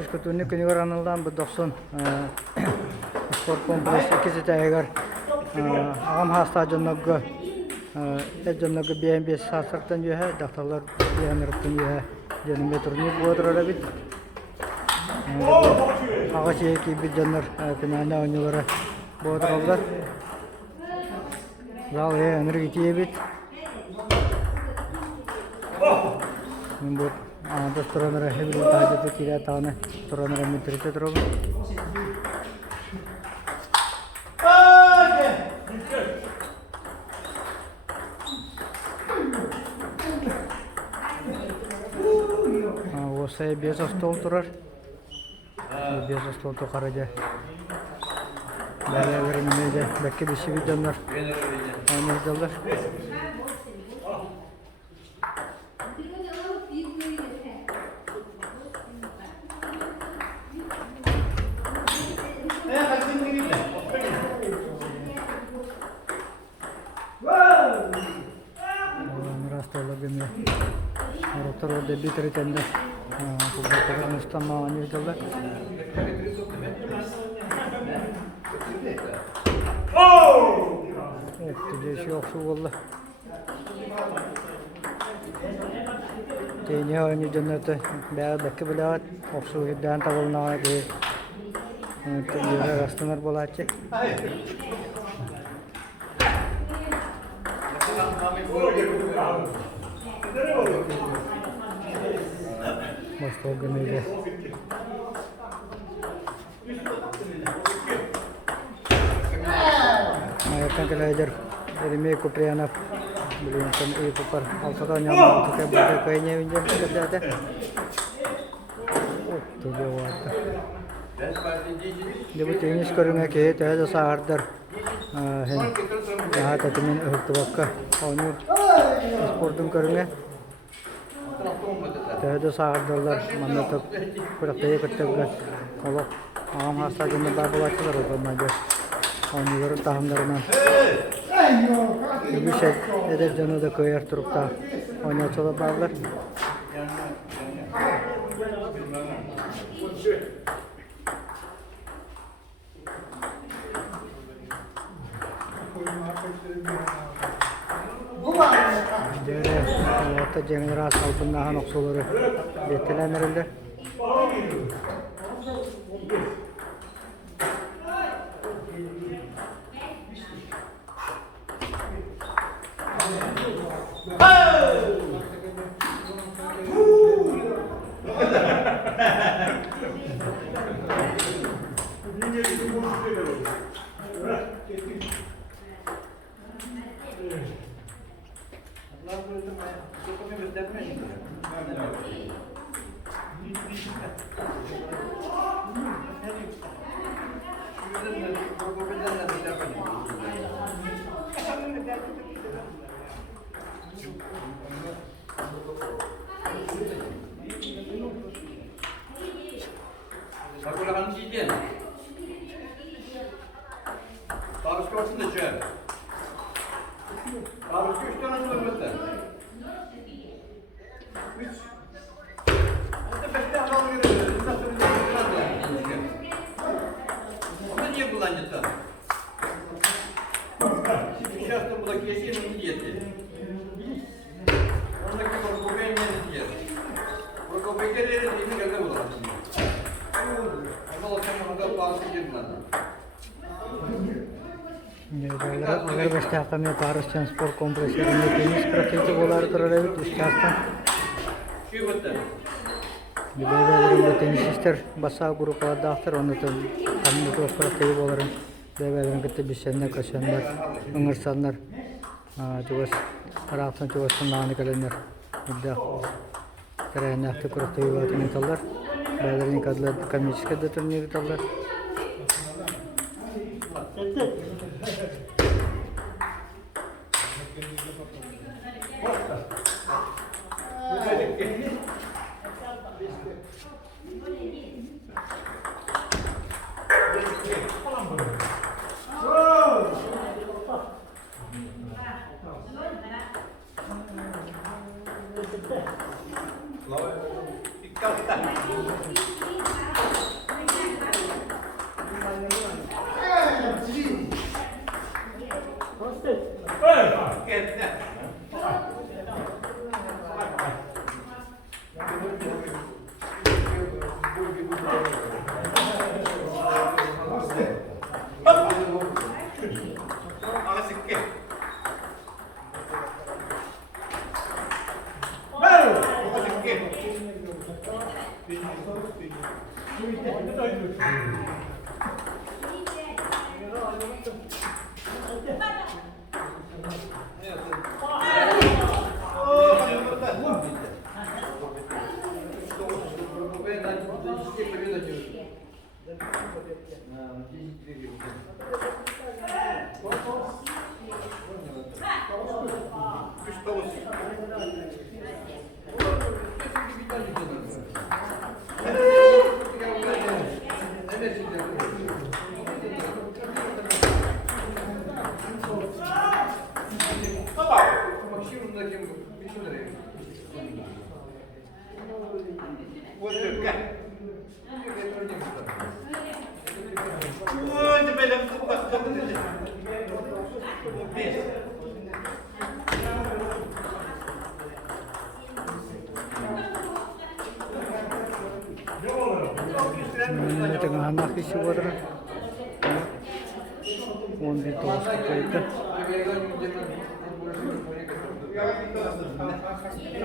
Üskütünlük Ünivaranıldan bu 90 spor kompleksi ikisi taygar ağam hasta canlıgı canlıgı BMB sasaktan yuha daktarlar yanırıktın yuha canım turnuir bu oturada bit ağaç ki bir canlar finalde oynuyorlar bu oturadalar zal yanır gitiye bit bu anda turanlara hepsi tacı kira tane turanlara mitrite turun o say biasa stol turar biasa stol to karaja böyle verimliydi belki bir şey videolar oynayacaklar Orada bir tane kubbeler Mustafa oynayacaklar. Evet, tecrübesi yok şu valla. Teyni oynayacaklar da belki bile var. Oksu hidden tavalına diye. Yere rastlanır bolacak. Başta organize. Ayaktan kelajar dari me ko priyana belum kan itu par alta nyama kita berde kayaknya winjam kerja ada. Tuh jawab. Dia tenis करूँगा कि तो है जैसा हरदर है यहाँ तक मैं हफ्ते वक्त और स्पोर्टिंग करूँगा तो है जैसा $100 मन्ना तक पूरा पे करते हुए और आम हासा जो मैं बाबू बात कर रहा हूँ मैं जो और निगर ताहम दरना ये शायद इधर जनों द कोई अर्थ रुकता और नहीं चला बाबूर Orta Cemil Salpındahan oksuları yetilenlerinde. Agar başta kami Paris Transport Komplekslerinde tenis praktikte olar turarabit istersen. Bebelerin tenisistler basa grubu dağıtır onu da kami praktikte olarım. Bebelerin gitti bisenler kaşanlar, ıngırsanlar, çuvas taraftan çuvasın dağını kalenler. İddia karayana aktif praktikte olarım insanlar. Bebelerin kadlar kamiçka da turnir insanlar. Ini tengah anak isi water. 11:42.